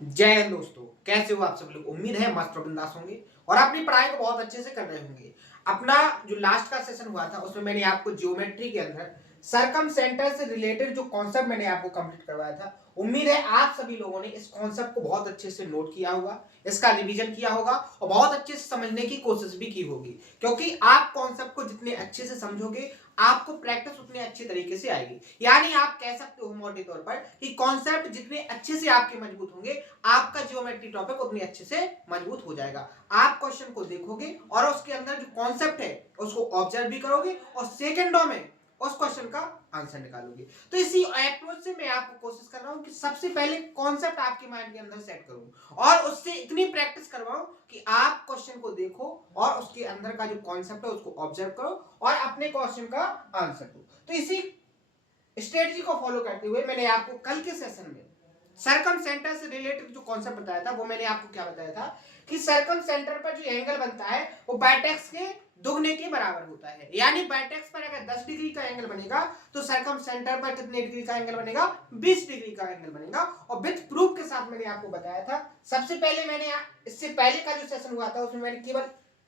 जय हिंद दोस्तों, कैसे हो आप सब लोग। उम्मीद है मस्त और बिंदास होंगे और अपनी पढ़ाई को बहुत अच्छे से कर रहे होंगे। अपना जो लास्ट का सेशन हुआ था उसमें मैंने आपको ज्योमेट्री के अंदर सरकम सेंटर से रिलेटेड जो कॉन्सेप्ट मैंने आपको कंप्लीट करवाया था। उम्मीद है आप सभी लोगों ने इस कॉन्सेप्ट को बहुत अच्छे से नोट किया होगा, इसका रिवीजन किया होगा और बहुत अच्छे से समझने की कोशिश भी की होगी, क्योंकि आप कॉन्सेप्ट को जितने अच्छे से समझोगे आपको प्रैक्टिस उतने अच्छे तरीके से आएगी। यानी आप कह सकते हो मोटे तौर पर कि कॉन्सेप्ट जितने अच्छे से आपके मजबूत होंगे, आपका ज्योमेट्री टॉपिक उतनी अच्छे से मजबूत हो जाएगा। आप क्वेश्चन को देखोगे और उसके अंदर जो कॉन्सेप्ट है उसको ऑब्जर्व भी करोगे और सेकंडों में उस क्वेश्चन का आंसर निकालोगे। तो इसी अप्रोच से मैं आपको कोशिश कर रहा हूं कि सबसे पहले कॉन्सेप्ट आपके माइंड के अंदर सेट करूं और उससे इतनी प्रैक्टिस करवाऊं कि आप क्वेश्चन को देखो और उसके अंदर का जो कॉन्सेप्ट है उसको ऑब्जर्व करो और अपने क्वेश्चन का आंसर दो। तो इसी स्ट्रेटजी को फॉलो करते हुए मैंने आपको कल के सेशन में सरकम सेंटर से रिलेटेड जो कॉन्सेप्ट बताया था वो मैंने आपको क्या बताया था कि सरकम सेंटर पर जो एंगल बनता है वो बाइटेक्स के दुगने के बराबर होता है। यानी बाइटेक्स पर अगर 10 डिग्री का एंगल बनेगा तो सरकम सेंटर पर कितने डिग्री का एंगल बनेगा, 20 डिग्री का एंगल बनेगा। और विद प्रूफ के साथ मैंने आपको बताया था। सबसे पहले मैंने इससे पहले का जो सेशन हुआ था उसमें मैंने केवल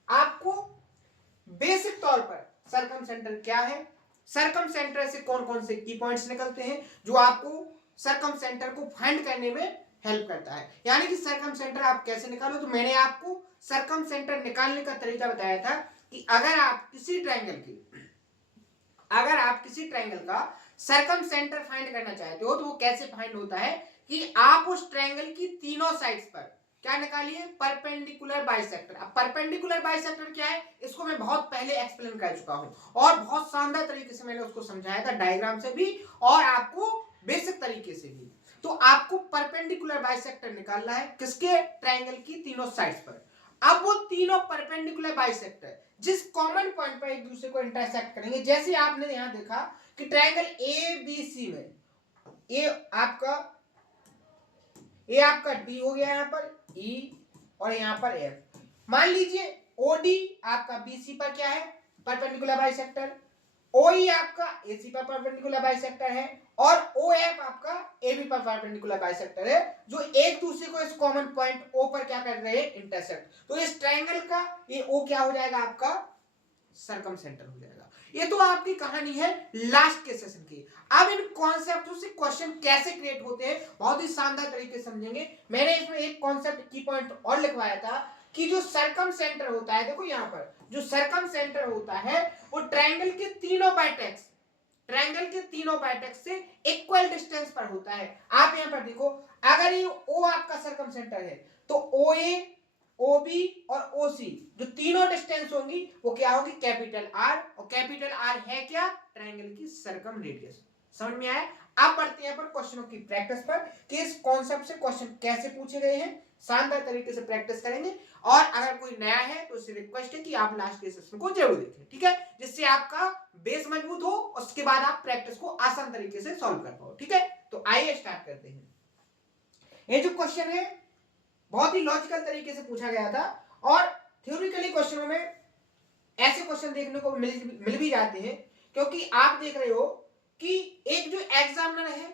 आपको बेसिक तौर पर सरकम सेंटर क्या है, सरकम सेंटर से कौन कौन से की पॉइंट्स निकलते हैं जो आपको सरकम सेंटर को फाइंड करने में हेल्प करता है, यानी कि सरकम सेंटर आप कैसे निकालो। तो मैंने आपको सरकम सेंटर निकालने का तरीका बताया था कि अगर आप किसी ट्रायंगल का सरकम सेंटर फाइंड करना चाहते हो तो वो कैसे फाइंड होता है कि आप उस ट्रायंगल की तीनों साइड्स पर क्या निकालिए, परपेंडिकुलर बाइसेक्टर। अब परपेंडिकुलर बाइसेक्टर क्या है इसको मैं बहुत पहले एक्सप्लेन कर चुका हूं और बहुत शानदार तरीके से मैंने उसको समझाया था, डायग्राम से भी और आपको बेसिक तरीके से भी। तो आपको परपेंडिकुलर बाइसेक्टर निकालना है किसके, ट्रायंगल की तीनों साइड्स पर। अब वो तीनों परपेंडिकुलर बाइसेक्टर जिस कॉमन पॉइंट पर एक दूसरे को इंटरसेक्ट करेंगे, जैसे आपने यहां देखा कि ट्रायंगल ए बी सी में ए आपका डी हो गया, यहां पर ई और यहां पर एफ। मान लीजिए ओडी आपका बीसी पर क्या है, परपेंडिकुलर बाइसेक्टर। ओई आपका एसी पर परपेंडिकुलर बाइसेक्टर है और ओएफ आपका एबी पर परपेंडिकुलर बाइसेक्टर है, जो एक दूसरे को इस कॉमन पॉइंट ओ पर क्या कर रहे हैं, इंटरसेक्ट। तो इस ट्रायंगल का ये ओ क्या हो जाएगा, आपका सरकम सेंटर हो जाएगा। ये तो आपकी कहानी है लास्ट के सेशन की। अब इन कॉन्सेप्टों से क्वेश्चन कैसे क्रिएट होते हैं बहुत ही शानदार तरीके से समझेंगे। मैंने इसमें एक कॉन्सेप्ट की पॉइंट और लिखवाया था कि जो सरकम सेंटर होता है, देखो यहां पर जो सरकम सेंटर होता है वो ट्रायंगल के तीनों बाइटेक्स से इक्वल डिस्टेंस पर होता है। आप यहां पर देखो, अगर ये ओ आपका सरकम सेंटर है तो ओ ए, ओबी और ओसी जो तीनों डिस्टेंस होंगी वो क्या होगी, कैपिटल आर। और कैपिटल आर है क्या, ट्रायंगल की सरकम रेडियस। समझ में आया। अब बढ़ते हैं पर क्वेश्चनों की प्रैक्टिस पर कि इस कॉन्सेप्ट से क्वेश्चन कैसे पूछे गए हैं, शानदार तरीके से प्रैक्टिस करेंगे। और अगर कोई नया है तो उससे रिक्वेस्ट है कि आप लास्ट के सेशन को जरूर देखें, ठीक है, जिससे आपका बेस मजबूत हो, उसके बाद आप प्रैक्टिस को आसान तरीके से सॉल्व कर पाओ, ठीक है। तो आइए स्टार्ट करते हैं। ये जो क्वेश्चन है बहुत ही लॉजिकल तरीके से पूछा गया था और थ्योरेटिकली क्वेश्चनों में ऐसे क्वेश्चन देखने को मिल भी जाते हैं, क्योंकि आप देख रहे हो कि एक जो एग्जामिनर है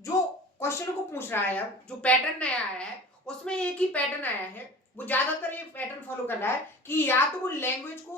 जो क्वेश्चन को पूछ रहा है, अब जो पैटर्न नया आया है उसमें एक ही पैटर्न आया है, वो ज्यादातर ये पैटर्न फॉलो कर रहा है कि या तो वो लैंग्वेज को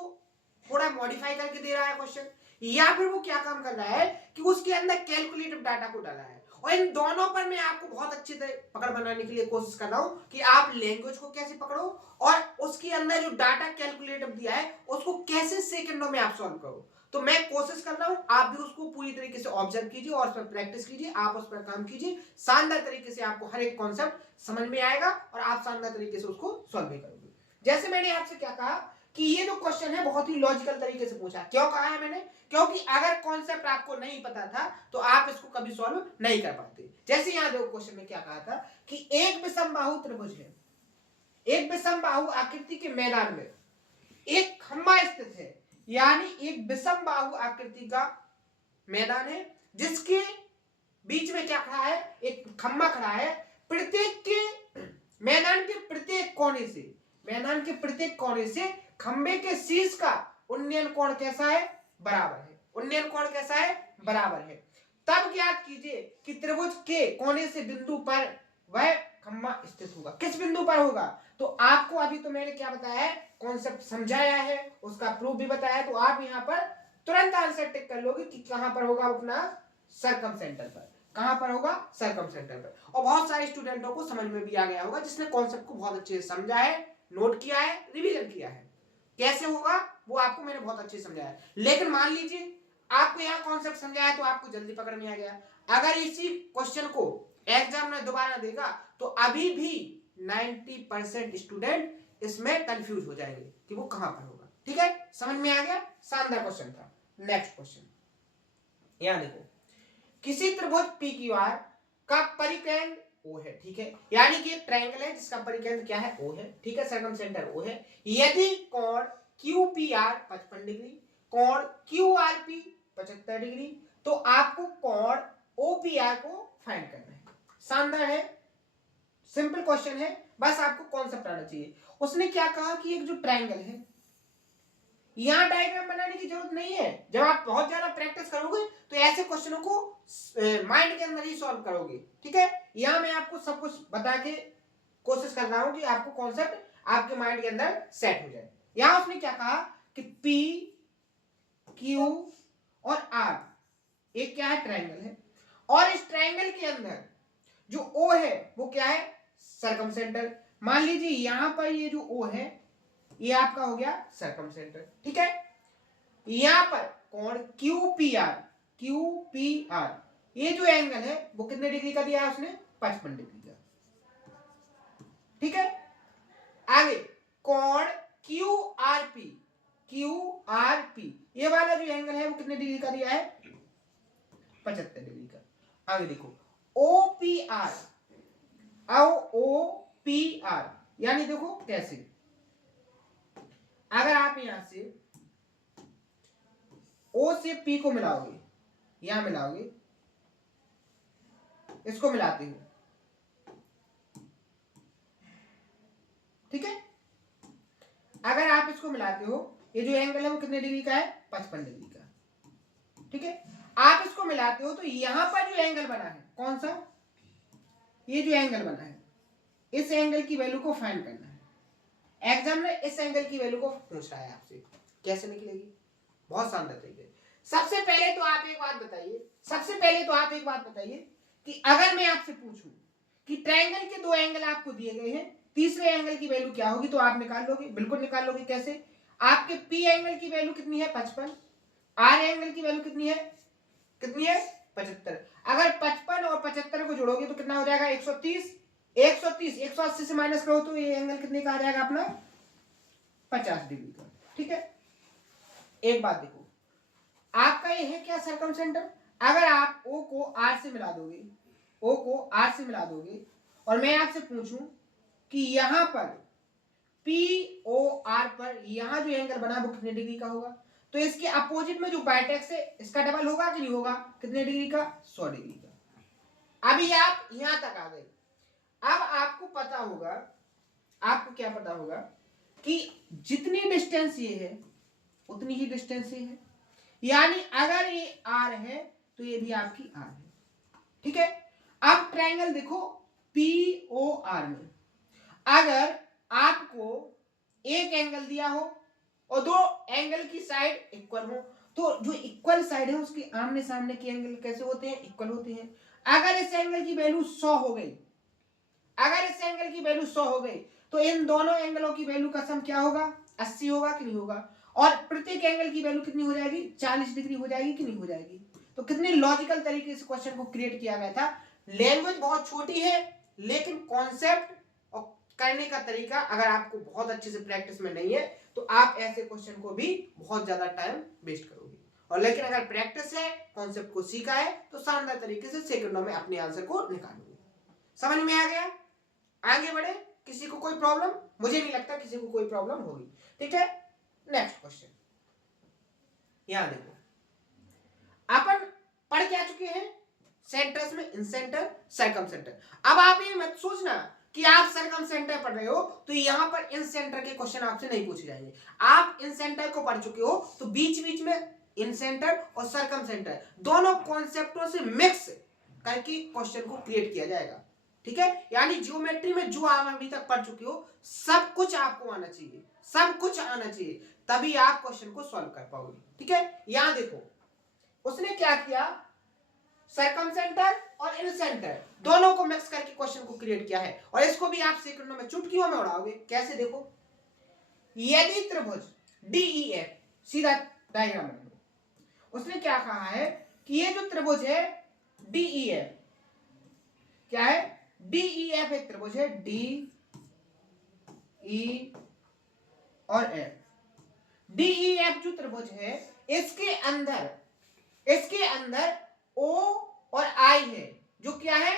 थोड़ा मॉडिफाई करके दे रहा है क्वेश्चन, या फिर वो क्या काम कर रहा है कि उसके अंदर कैलकुलेटिव डाटा को डाला है। और इन दोनों पर मैं आपको बहुत अच्छे से पकड़ बनाने के लिए कोशिश कर रहा हूं कि आप लैंग्वेज को कैसे पकड़ो और उसके अंदर जो डाटा कैलकुलेटिव दिया है उसको कैसे सेकंडों में आप सॉल्व करो। तो मैं कोशिश कर रहा हूं आप भी उसको पूरी तरीके से ऑब्जर्व कीजिए और उस पर प्रैक्टिस कीजिए, आप उस पर काम कीजिए। शानदार तरीके से आपको हर एक कॉन्सेप्ट समझ में आएगा और आप शानदार तरीके से उसको सॉल्व भी करोगे। जैसे मैंने आपसे क्या कहा कि ये जो क्वेश्चन है बहुत ही लॉजिकल तरीके से पूछा। क्यों कहा है मैंने, क्योंकि अगर कॉन्सेप्ट आपको नहीं पता था तो आप इसको कभी सॉल्व नहीं कर पाते। जैसे यहां देखो क्वेश्चन में क्या कहा था कि एक विषमबाहु त्रिभुज है, एक विषमबाहु आकृति के मैदान में एक खंबा स्थित है, यानी एक विषमबाहु आकृति का मैदान है जिसके बीच में क्या खड़ा है, एक खंबा खड़ा है। प्रत्येक के मैदान के प्रत्येक कोने से खंबे के शीर्ष का उन्नयन कोण कैसा है, बराबर है। उन्नयन कोण कैसा है, बराबर है। तब ज्ञात कीजिए कि त्रिभुज के कोने से बिंदु पर वह खम्मा स्थित होगा। किस बिंदु पर होगा? तो आपको अभी तो मैंने क्या बताया है, कॉन्सेप्ट समझाया है, उसका प्रूफ भी बताया, तो आप यहाँ पर तुरंत आंसर टिक कर लोगे कि कहां पर होगा अपना सरकम सेंटर पर। कहां पर होगा? सरकम सेंटर पर। और बहुत सारे स्टूडेंटों को समझ में भी आ गया होगा जिसने कॉन्सेप्ट को बहुत अच्छे से समझा है, नोट किया है, रिवीजन किया है। कैसे होगा वो आपको मैंने बहुत अच्छे से समझाया है। लेकिन मान लीजिए आपको यहाँ कॉन्सेप्ट समझाया तो आपको जल्दी पकड़ में आ गया, अगर इसी क्वेश्चन को एग्जाम में दोबारा देगा तो अभी भी 90% स्टूडेंट इसमें कंफ्यूज हो जाएंगे कि वो कहां पर होगा। ठीक है, समझ में आ गया? शानदार क्वेश्चन था। नेक्स्ट क्वेश्चन यहां देखो, किसी त्रिभुज PQR का परिकेंद्र O है। ठीक है, यानी कि एक ट्रायंगल है जिसका परिकेंद्र क्या है? O है। ठीक है, सर्कम सेंटर O है। यदि कोण QPR 55 डिग्री, कोण QRP 75 डिग्री, तो आपको कोण OPR को फाइंड करना है। शानदार है, सिंपल क्वेश्चन है, बस आपको कॉन्सेप्ट आना चाहिए। उसने क्या कहा कि एक जो ट्रायंगल है, यहां डायग्राम बनाने की जरूरत नहीं है। जब आप बहुत ज्यादा प्रैक्टिस करोगे तो ऐसे क्वेश्चनों को माइंड के अंदर ही सॉल्व करोगे। ठीक है, यहां मैं आपको सब कुछ बता के कोशिश कर रहा हूं कि आपको कॉन्सेप्ट आपके माइंड के अंदर सेट हो जाए। यहां उसने क्या कहा कि P, Q और R एक क्या है? ट्रायंगल है, और इस ट्रायंगल के अंदर जो O है वो क्या है? सरकम सेंटर। मान लीजिए यहां पर ये जो O है ये आपका हो गया सरकम सेंटर। ठीक है, यहां पर कोण QPR ये जो एंगल है वो कितने डिग्री का दिया है उसने? 55 डिग्री का। ठीक है, आगे कोण QRP ये वाला जो एंगल है वो कितने डिग्री का दिया है? 75 डिग्री का। आगे देखो OPR यानी देखो कैसे, अगर आप यहां से O से P को मिलाओगे, यहां मिलाओगे, इसको मिलाते हो, ठीक है, अगर आप इसको मिलाते हो, ये जो एंगल है वो कितने डिग्री का है? 55 डिग्री का। ठीक है, आप इसको मिलाते हो तो यहां पर जो एंगल बना है, कौन सा? ये जो एंगल बना है, इस एंगल की वैल्यू को फाइंड करना है। एग्जाम में इस एंगल की वैल्यू को पूछ रहा है आपसे, कैसे निकलेगी? बहुत शानदार तरीके। सबसे पहले तो आप एक बात बताइए, कि अगर मैं आपसे पूछूं कि ट्रायंगल के दो एंगल आपको दिए गए हैं, तीसरे एंगल की वैल्यू क्या होगी, तो आप निकाल लोगे? बिल्कुल निकाल लोगे। कैसे? आपके P एंगल की वैल्यू कितनी है? 55। R एंगल की वैल्यू कितनी है? 75। अगर 55 और 75 को जोड़ोगे तो कितना हो जाएगा? 130। 180 से माइनस करो तो ये एंगल कितने का आ जाएगा अपना? 50 डिग्री का। ठीक है, एक बात देखो, आपका ये है क्या? सरकम सेंटर। अगर आप O को R से मिला दोगे, और मैं आपसे पूछूं कि यहां पर POR पर यहां जो एंगल बना वो कितने डिग्री का होगा, तो इसके अपोजिट में जो बाइटेक्स है इसका डबल होगा कि नहीं होगा? कितने डिग्री का? 100 डिग्री का। अभी आप यहां तक आ गए। अब आपको पता होगा, आपको क्या पता होगा कि जितनी डिस्टेंस ये है उतनी ही डिस्टेंस ये है, यानी अगर ये R है तो ये भी आपकी R है। ठीक है, अब ट्रायंगल देखो POR में, अगर आपको एक एंगल दिया हो और दो एंगल की साइड इक्वल हो, तो जो इक्वल साइड है उसके आमने सामने के एंगल कैसे होते हैं? इक्वल होते हैं। अगर इस एंगल की वैल्यू 100 हो गई, तो इन दोनों एंगलों की वैल्यू का सम क्या होगा? 80 होगा कि नहीं होगा? और प्रत्येक एंगल की वैल्यू कितनी हो जाएगी? 40 डिग्री हो जाएगी कि नहीं हो जाएगी? तो कितने लॉजिकल तरीके से क्वेश्चन को क्रिएट किया गया था। लैंग्वेज बहुत छोटी है, लेकिन कॉन्सेप्ट और करने का तरीका अगर आपको बहुत अच्छे से प्रैक्टिस में नहीं है तो आप ऐसे क्वेश्चन को भी बहुत ज्यादा टाइम वेस्ट करोगे। और लेकिन अगर प्रैक्टिस है, कॉन्सेप्ट को सीखा है, तो शानदार तरीके से सेकंडों में अपने आंसर को निकालोगे। समझ में आ गया? आगे बढ़े। किसी को कोई प्रॉब्लम? मुझे नहीं लगता किसी को कोई प्रॉब्लम होगी। ठीक है, नेक्स्ट क्वेश्चन यहां देखो, अपन पढ़ क्या चुके हैं? सेंटर्स में इन सेंटर, सरकम सेंटर। अब आप ये मत सोचना कि आप सरकम सेंटर पढ़ रहे हो तो यहां पर इन सेंटर के क्वेश्चन आपसे नहीं पूछे जाएंगे। आप इन सेंटर को पढ़ चुके हो तो बीच बीच में इन सेंटर और सरकम सेंटर दोनों कॉन्सेप्टों से मिक्स करके क्वेश्चन को क्रिएट किया जाएगा। ठीक है, यानी ज्योमेट्री में जो आप अभी तक पढ़ चुके हो सब कुछ आपको आना चाहिए, सब कुछ आना चाहिए, तभी आप क्वेश्चन को सॉल्व कर पाओगे। ठीक है, यहां देखो उसने क्या किया, सर्कमसेंटर और इनसेंटर दोनों को मिक्स करके क्वेश्चन को क्रिएट किया है, और इसको भी आप सेकंडों में चुटकियों में उड़ाओगे। कैसे, देखो यदि त्रिभुज DEF, सीधा डायग्राम बना लो, उसने क्या कहा है कि ये जो त्रिभुज है DEF, क्या है, DEF एक त्रिभुज है, D E और F। DEF जो त्रिभुज है इसके अंदर O और I है, जो क्या है,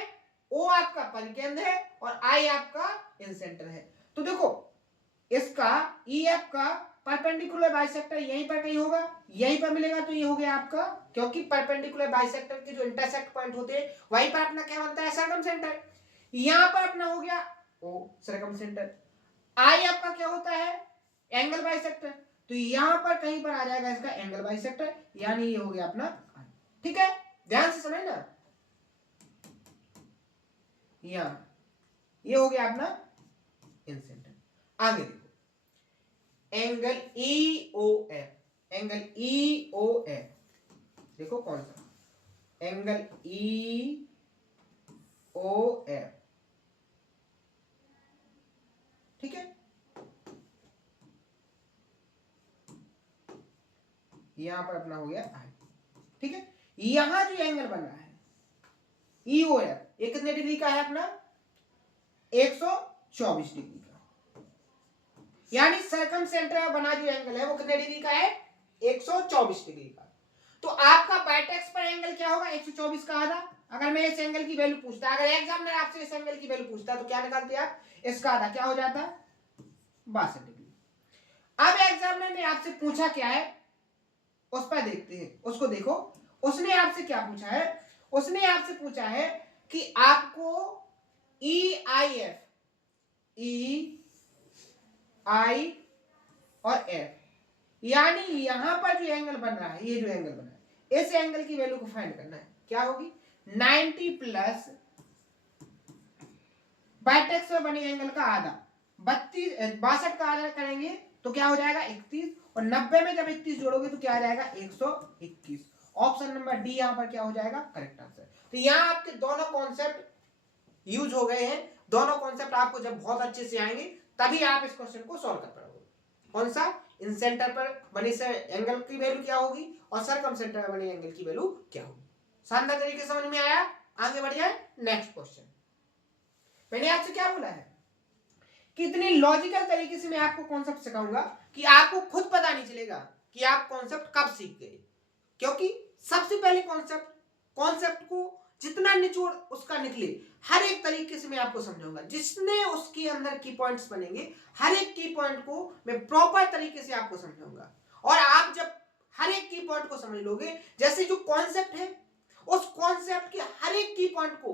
O आपका परिकेंद्र है और I आपका इंसेंटर है। तो देखो इसका EF का परपेंडिकुलर बाइसेक्टर यहीं पर कहीं होगा, यहीं पर मिलेगा, तो ये हो गया आपका, क्योंकि परपेंडिकुलर बाइसेक्टर के जो इंटरसेक्ट पॉइंट होते हैं वहीं पर अपना क्या बनता है, सर्कमसेंटर। यहां पर अपना हो गया O सर्कमसेंटर। I आपका क्या होता है, एंगल बाइसेक्टर, तो यहां पर कहीं पर आ जाएगा इसका एंगल बाइसेक्टर, यानी ये हो गया अपना I। ठीक है, ध्यान से समझना, यहां ये हो गया अपना इंसेंटर। आगे देखो एंगल EOF, एंगल EOF देखो कौन सा, एंगल EOF, ठीक है, यहां पर अपना हो गया I। ठीक है, यहां जो एंगल बन रहा है EOF, ये कितने डिग्री का है अपना, 124 डिग्री का, यानी सर्कमसेंटर में बना जो एंगल है वो कितने डिग्री का है, 124 डिग्री का। तो आपका बाइटेक्स पर एंगल क्या होगा, 124 का आधा। अगर मैं इस एंगल की वैल्यू पूछता, अगर एग्जामिनर आपसे इस एंगल की वैल्यू पूछता तो क्या निकालते आप, इसका आधा क्या हो जाता, 62 डिग्री। अब एग्जामिनर ने आपसे पूछा क्या है, उस पर देखते हैं, उसको देखो उसने आपसे क्या पूछा है, उसने आपसे पूछा है कि आपको EIF, EI और F, यानी यहां पर जो एंगल बन रहा है, ये जो एंगल बना है, इस एंगल की वैल्यू को फाइंड करना है। क्या होगी, 90 प्लस बाइटेक्स में बनी एंगल का आधा, 62 का आधा करेंगे तो क्या हो जाएगा 31, और 90 में जब 31 जोड़ोगे तो क्या आ जाएगा 121। ऑप्शन नंबर डी यहां पर क्या हो जाएगा, करेक्ट आंसर। तो यहां आपके दोनों कॉन्सेप्ट यूज हो गए हैं, दोनों कॉन्सेप्ट आपको जब बहुत अच्छे से आएंगे तभी आप इस क्वेश्चन को सॉल्व कर पाओगे। कौन सा, इन सेंटर पर बने से एंगल की वैल्यू क्या होगी और सर्कमसेंटर पर बने एंगल की वैल्यू क्या होगी। शानदार तरीके से समझ में आया, आगे बढ़िए नेक्स्ट क्वेश्चन। मैंने आपसे क्या बोला है कि इतनी लॉजिकल तरीके से मैं आपको कॉन्सेप्ट सिखाऊंगा कि आपको खुद पता नहीं चलेगा कि आप कॉन्सेप्ट कब सीख गए, क्योंकि सबसे पहले कॉन्सेप्ट को जितना निचोड़ उसका निकले हर एक तरीके से मैं आपको समझाऊंगा, जिसने उसके अंदर की पॉइंट्स बनेंगे हर एक की पॉइंट को मैं प्रॉपर तरीके से आपको समझाऊंगा। और आप जब हर एक की पॉइंट को समझ लोगे, जैसे जो कॉन्सेप्ट है उस कॉन्सेप्ट के हर एक की पॉइंट को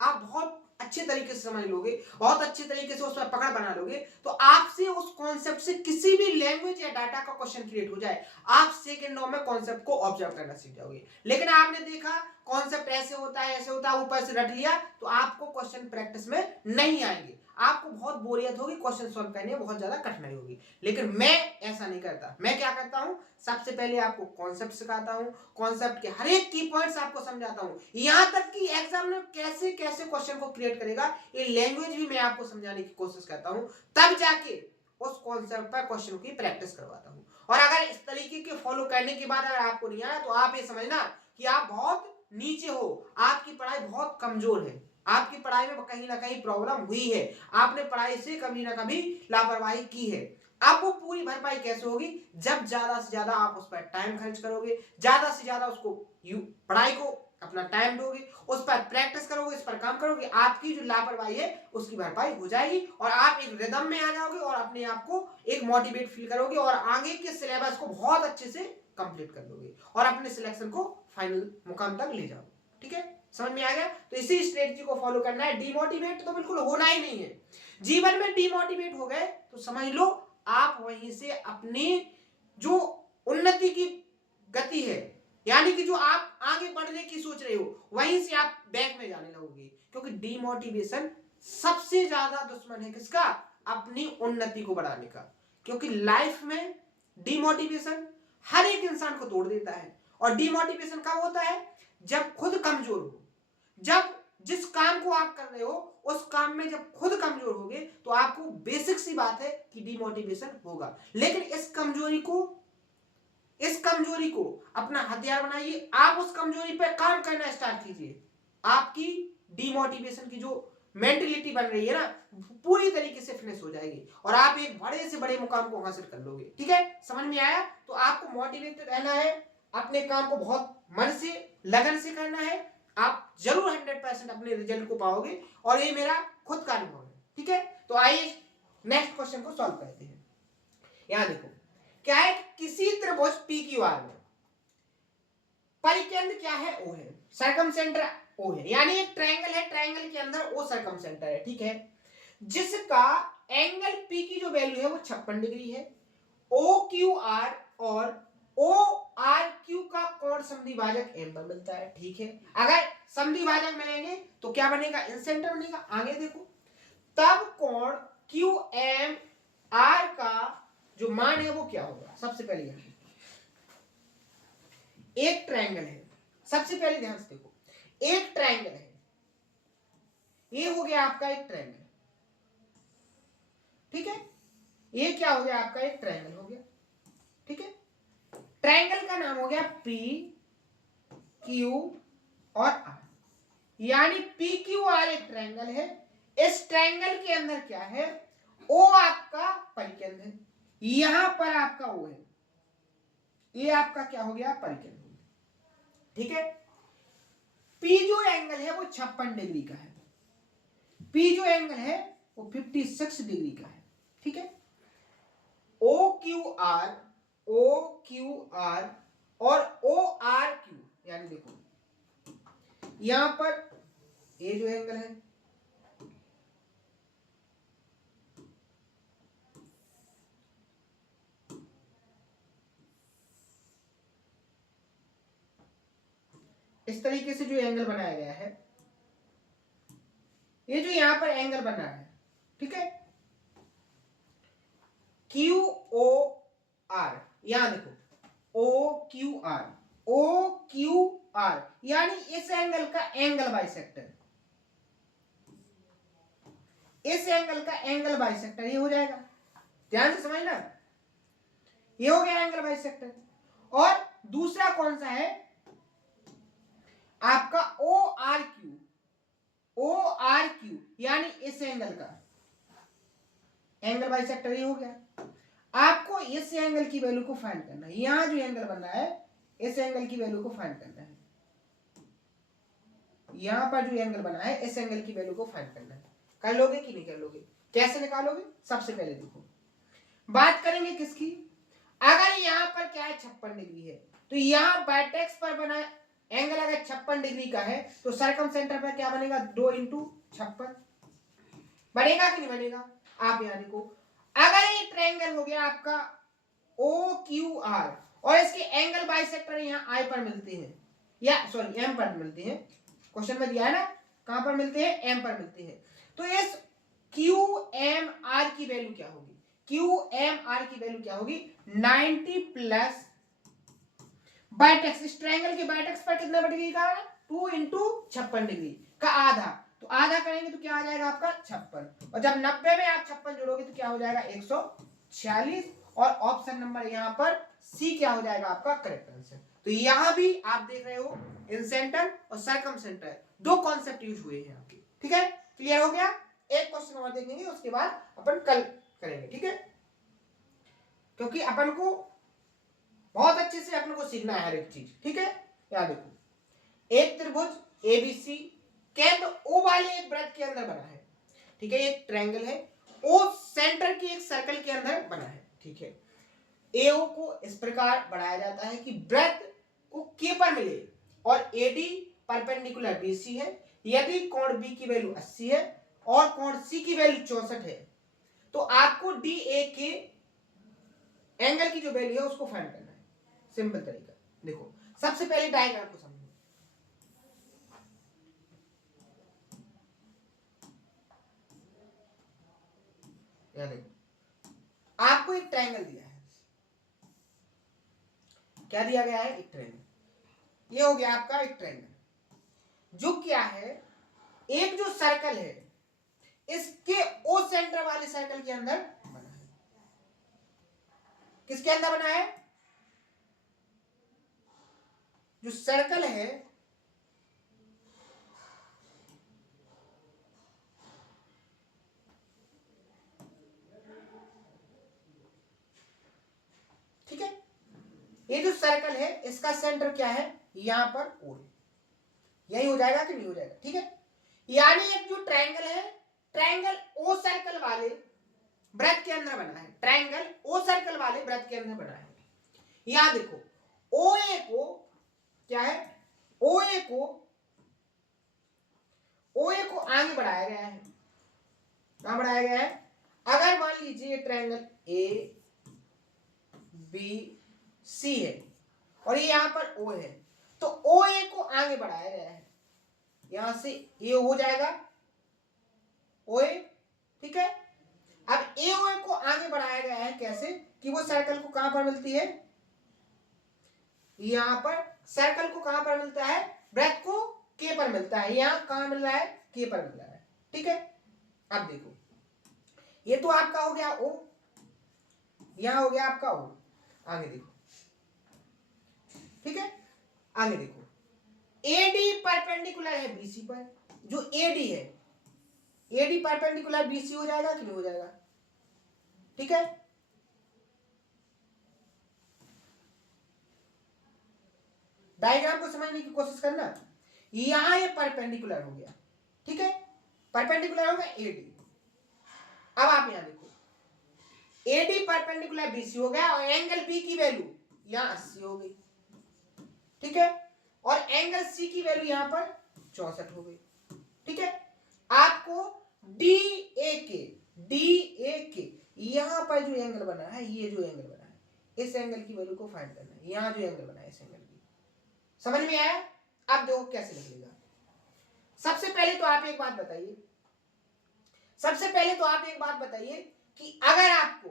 आप बहुत अच्छे तरीके से समझ लोगे, बहुत अच्छे तरीके से उस पर पकड़ बना लोगे, तो आपसे उस कॉन्सेप्ट से किसी भी लैंग्वेज या डाटा का क्वेश्चन क्रिएट हो जाए, आप सेकंडों में कॉन्सेप्ट को ऑब्जर्व करना सीख जाओगे। लेकिन आपने देखा कॉन्सेप्ट ऐसे होता है, ऐसे होता है, ऊपर से रट लिया, तो आपको क्वेश्चन प्रैक्टिस में नहीं आएंगे, आपको बहुत बोरियत होगी, क्वेश्चन सॉल्व करने में बहुत ज्यादा कठिनाई होगी। लेकिन मैं ऐसा नहीं करता, मैं क्या करता हूं, सबसे पहले आपको कॉन्सेप्ट सिखाता हूं, कॉन्सेप्ट के हर एक की पॉइंट्स आपको समझाता हूं, यहां तक कि एग्जाम में कैसे कैसे क्वेश्चन को क्रिएट करेगा ये लैंग्वेज भी मैं आपको समझाने की कोशिश करता हूं, तब जाके उस कॉन्सेप्ट पर क्वेश्चन की प्रैक्टिस करवाता हूं। और अगर इस तरीके के फॉलो करने के बाद अगर आपको नहीं आया तो आप ये समझना कि आप बहुत नीचे हो, आपकी पढ़ाई बहुत कमजोर है, आपकी पढ़ाई में कहीं ना कहीं प्रॉब्लम हुई है, आपने पढ़ाई से कभी ना कभी लापरवाही की है। अब वो पूरी भरपाई कैसे होगी, जब ज्यादा से ज्यादा आप उस पर टाइम खर्च करोगे, ज्यादा से ज्यादा उसको पढ़ाई को अपना टाइम दोगे, उस पर प्रैक्टिस करोगे, इस पर काम करोगे, आपकी जो लापरवाही है उसकी भरपाई हो जाएगी और आप एक रिदम में आ जाओगे और अपने आप को एक मोटिवेट फील करोगे और आगे के सिलेबस को बहुत अच्छे से कंप्लीट कर लोगे और अपने सिलेक्शन को फाइनल मुकाम तक ले जाओगे। ठीक है, समझ में आ गया। तो इसी स्ट्रेटजी को फॉलो करना है, डिमोटिवेट तो बिल्कुल होना ही नहीं है। जीवन में डिमोटिवेट हो गए तो समझ लो आप वहीं से अपनी जो उन्नति की गति है यानी कि जो आप आगे बढ़ने की सोच रहे हो वहीं से आप बैक में जाने लगोगे, क्योंकि डिमोटिवेशन सबसे ज्यादा दुश्मन है किसका? अपनी उन्नति को बढ़ाने का। क्योंकि लाइफ में डिमोटिवेशन हर एक इंसान को तोड़ देता है। और डिमोटिवेशन कब होता है? जब खुद कमजोर हो, जब जिस काम को आप कर रहे हो उस काम में जब खुद कमजोर होगे तो आपको बेसिक सी बात है कि डिमोटिवेशन होगा। लेकिन इस कमजोरी को अपना हथियार बनाइए, आप उस कमजोरी पर काम करना स्टार्ट कीजिए, आपकी डिमोटिवेशन की जो मेंटलिटी बन रही है ना पूरी तरीके से फिनिश हो जाएगी और आप एक बड़े से बड़े मुकाम को हासिल कर लोगे। ठीक है, समझ में आया? तो आपको मोटिवेटेड रहना है, अपने काम को बहुत मन से लगन से करना है, आप जरूर 100% अपने रिजल्ट को पाओगे और ये मेरा खुद का अनुभव है। ठीक है, तो आइए नेक्स्ट क्वेश्चन को सॉल्व करते हैं। यहां देखो क्या है, किसी त्रिभुज पी क्यू आर में परिकेंद्र क्या है? ओ है, सरकम सेंटर ओ है, यानी एक ट्रायंगल है, ट्रायंगल के अंदर ओ सरकम सेंटर है। ठीक है, जिसका एंगल पी की जो वैल्यू है वो 56 डिग्री है। ओ क्यू आर और ओ आर क्यू का कोण समद्विभाजक एम पर मिलता है। ठीक है, अगर समद्विभाजक मिलेंगे तो क्या बनेगा? इंसेंटर बनेगा। आगे देखो, तब कोण क्यू एम आर का जो मान है वो क्या होगा? सबसे पहले यहां एक ट्रायंगल है, सबसे पहले ध्यान से देखो, एक ट्रायंगल है, ये हो गया आपका एक ट्रायंगल। ठीक है, ये क्या हो गया? आपका एक ट्रायंगल हो गया। ठीक है, ट्रायंगल का नाम हो गया पी क्यू और आर, यानी पी क्यू आर एक ट्रायंगल है। इस ट्रायंगल के अंदर क्या है? ओ आपका परिकेंद्र है, यहां पर आपका ओ है, ये आपका क्या हो गया? परिकेंद्र। ठीक है, पी जो एंगल है वो 56 डिग्री का है, पी जो एंगल है वो 56 डिग्री का है। ठीक है, ओ क्यू आर और ओ आर क्यू, यानी देखो यहां पर ये जो एंगल है इस तरीके से जो एंगल बनाया गया है, ये जो यहां पर एंगल बना है, ठीक है, क्यू ओ आर, यहां देखो ओ क्यू आर यानी इस एंगल का एंगल बाइसेक्टर, इस एंगल का एंगल बाइसेक्टर ये हो जाएगा। ध्यान से समझना, ये हो गया एंगल बाइसेक्टर। और दूसरा कौन सा है? आपका ओ आर क्यू यानी इस एंगल का एंगल बाइसेक्टर ये हो गया। आपको इस एंगल की वैल्यू को फाइंड करना है, यहां जो एंगल बन रहा है इस एंगल की वैल्यू को फाइंड करना है, यहां पर जो एंगल बना है इस एंगल की वैल्यू को फाइंड करना है। कर लोगे कि नहीं कर लोगे? कैसे निकालोगे? सबसे पहले देखो, बात करेंगे किसकी? अगर यहां पर क्या है? 56 डिग्री है, तो यहां वर्टेक्स पर बना एंगल अगर 56 डिग्री का है तो सर्कम सेंटर पर क्या बनेगा? 2 इंटू 56 बनेगा कि नहीं बनेगा? आप यहां देखो, अगर ये ट्रायंगल हो गया आपका ओ क्यू आर और इसके एंगल बाइसेक्टर यहां आई पर मिलते हैं, या सॉरी एम पर मिलते हैं, क्वेश्चन में दिया है ना कहां पर मिलते हैं? एम पर मिलते हैं। तो इस क्यू एम आर की वैल्यू क्या होगी? क्यू एम आर की वैल्यू क्या होगी? 90 प्लस बाइटेक्स, इस ट्रायंगल के बाइटेक्स पर कितना डिग्री का है? 2 इंटू 56 डिग्री का आधा, तो आधा करेंगे तो क्या आ जाएगा आपका? 56, और जब 90 में आप 56 जोड़ोगे तो क्या हो जाएगा? 146, और ऑप्शन नंबर यहां पर सी क्या हो जाएगा आपका? Correct answer. तो यहां भी आप देख रहे हो इंसेंटर और सरकम सेंटर दो कॉन्सेप्ट यूज हुए हैं आपके। ठीक है, क्लियर हो गया? एक क्वेश्चन और देखेंगे उसके बाद अपन कल करेंगे। ठीक है, क्योंकि अपन को बहुत अच्छे से अपन को सीखना है हर एक चीज। ठीक है, याद देखो, एक त्रिभुज एबीसी केंद्र ओ वाले एक वृत्त के अंदर बना है। ठीक है, एक ट्रायंगल है, ओ सेंटर की एक सर्कल के अंदर बना है। ठीक है, एओ को इस प्रकार बढ़ाया जाता है कि वृत्त को के पर मिले और एडी परपेंडिकुलर बीसी है। यदि कोण बी की वैल्यू 80 है और कोण सी की वैल्यू 64 है तो आपको डी ए के एंगल की जो वैल्यू है उसको फाइंड करना है। सिंपल तरीका देखो, सबसे पहले डायग्राम को समझो। देखो आपको एक ट्रायंगल दिया है, क्या दिया गया है, एक ट्रायंगल। ये हो गया आपका एक ट्रायंगल, जो क्या है, एक जो सर्कल है इसके ओ सेंटर वाले सर्कल के अंदर बना है। किसके अंदर बना है, जो सर्कल है ठीक है, ये जो सर्कल है इसका सेंटर क्या है, यहां पर ओ है। यही हो जाएगा कि नहीं हो जाएगा, ठीक है। यानी एक जो ट्रायंगल है, ट्रायंगल ओ सर्कल वाले वृत्त के अंदर बना है, ट्रायंगल ओ सर्कल वाले वृत्त के अंदर बना है। यहां देखो ओ ए को क्या है, ओ ए को आगे बढ़ाया गया है। कहां बढ़ाया गया है, अगर मान लीजिए ट्रायंगल ए बी सी है और ये यहां पर ओ है, तो ओ ए को आगे बढ़ाया गया है, यहां से ए हो जाएगा ओ ए, ठीक है। अब ए ओ ए को आगे बढ़ाया गया है कैसे, कि वो सर्कल को कहां पर मिलती है, यहां पर सर्कल को कहां पर मिलता है, वृत्त को के पर मिलता है, यहां कहां मिल रहा है, के पर मिल रहा है, ठीक है। अब देखो ये तो आपका हो गया ओ, यहां हो गया आपका ओ, आगे देखो, ठीक है। आगे देखो एडी परपेंडिकुलर है बीसी पर, जो एडी है, एडी परपेंडिकुलर बीसी हो जाएगा कि नहीं हो जाएगा, ठीक है। डायग्राम को समझने की कोशिश करना, यहां ये परपेंडिकुलर हो गया, ठीक है, परपेंडिकुलर होगा एडी। अब आप यहां देखो एडी परपेंडिकुलर बीसी हो गया और एंगल बी की वैल्यू यहां 80 हो गई, ठीक है, और एंगल सी की वैल्यू यहां पर 64 हो गई, ठीक है। आपको डी ए के यहां पर जो एंगल बना है, ये जो एंगल बना है, इस एंगल की वैल्यू को फाइंड करना है, यहां जो एंगल बना है इस एंगल की। समझ में आया, अब देखो कैसे निकलेगा। सबसे पहले तो आप एक बात बताइए, सबसे पहले तो आप एक बात बताइए कि अगर आपको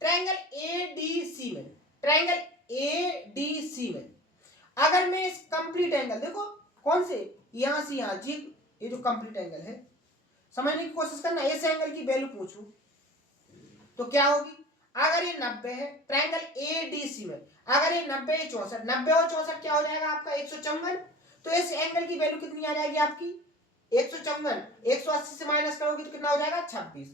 ट्रायंगल एडीसी में, ट्रायंगल एडीसी में अगर मैं इस कंप्लीट एंगल, देखो कौन से, यहां से यहां जी, ये जो कंप्लीट एंगल है, समझने की कोशिश करना, इस एंगल की वैल्यू पूछूं तो क्या होगी, अगर ये 90 है ट्रायंगल एडीसी में, अगर ये 90 है 64, 90 और 64 क्या हो जाएगा आपका 154, तो इस एंगल की वैल्यू कितनी आ जाएगी आपकी 154, 180 से माइनस करोगे तो कितना हो जाएगा 26,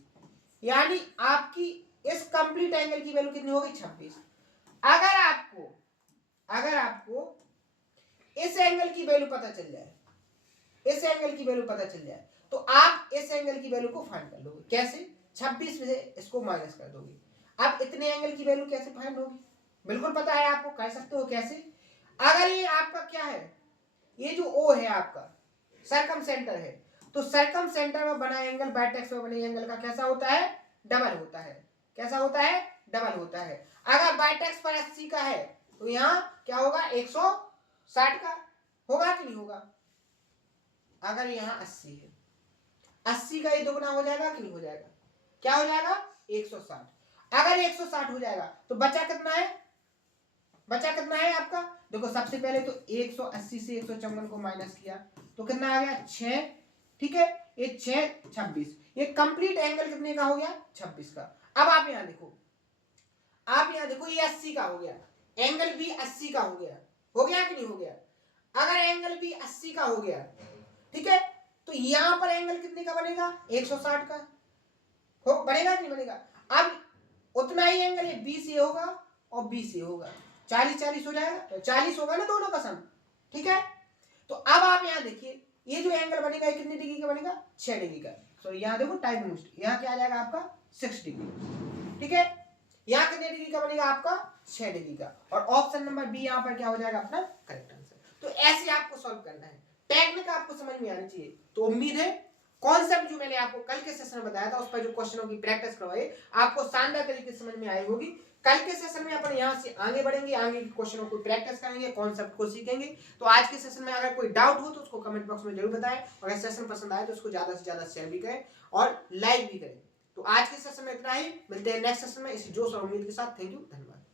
यानी आपकी इस कंप्लीट एंगल की वैल्यू कितनी होगी 26। अगर आपको इस एंगल की वैल्यू पता चल जाए, इस एंगल की वैल्यू पता चल जाए, तो आप इस एंगल की वैल्यू को फाइंड कर लोगे, कैसे, 26 में से इसको माइनस कर दोगे। अब इतने एंगल की वैल्यू कैसे फाइंड होगी, बिल्कुल पता है आपको, कह सकते हो कैसे। अगर ये आपका क्या है, ये जो ओ है आपका सरकम सेंटर है, तो सरकम सेंटर में बना एंगल वर्टेक्स में बने एंगल का कैसा होता है, डबल होता है, कैसा होता है, डबल होता है। अगर वर्टेक्स पर 80 का है तो यहाँ क्या होगा 160 का होगा कि नहीं होगा, अगर यहाँ 80 है, 80 का ये दोगुना हो जाएगा कि नहीं हो जाएगा, क्या हो जाएगा 160। अगर 160 हो जाएगा तो बचा कितना है, बचा कितना है आपका, देखो सबसे पहले तो 180 से 154 को माइनस किया तो कितना आ गया 6, ठीक है, ये 6 26, ये कंप्लीट एंगल कितने का हो गया 26 का। अब आप यहां देखो, आप यहां देखो ये 80 का हो गया, एंगल भी 80 का हो गया कि नहीं हो गया। अगर एंगल भी 80 का हो गया, ठीक है, तो यहां पर एंगल कितने का बनेगा 160 का हो, बनेगा कि नहीं बनेगा। अब उतना ही एंगल ये बी से होगा और बी से होगा, 40-40 हो जाएगा, तो 40 होगा ना दोनों का सम, ठीक है। तो अब आप यहां देखिए ये जो एंगल बनेगा ये कितने डिग्री का बनेगा 6 डिग्री का, तो यहां देखो टाइम मोस्ट, यहां क्या आ जाएगा आपका 6 डिग्री, ठीक है। यहां कितने डिग्री का बनेगा आपका 6 डिग्री का, और ऑप्शन नंबर बी यहां पर क्या हो जाएगा अपना करेक्ट आंसर। तो ऐसे आपको सॉल्व करना है, टेक्निक आपको समझ में आनी चाहिए। तो उम्मीद है कॉन्सेप्ट जो मैंने आपको कल के सेशन में बताया था, उस पर जो क्वेश्चनों की प्रैक्टिस करवाई, आपको शानदार तरीके से समझ में आई होगी। कल के सेशन में अपन यहाँ से आगे बढ़ेंगे, आगे के क्वेश्चनों को प्रैक्टिस करेंगे, कॉन्सेप्ट को सीखेंगे। तो आज के सेशन में अगर कोई डाउट हो तो उसको कमेंट बॉक्स में जरूर बताएं, और अगर सेशन पसंद आए तो उसको ज्यादा से ज्यादा शेयर भी करें और लाइक भी करें। तो आज के सेशन में इतना ही, मिलते हैं नेक्स्ट सेशन में इसी जोश और उम्मीद के साथ। थैंक यू, धन्यवाद।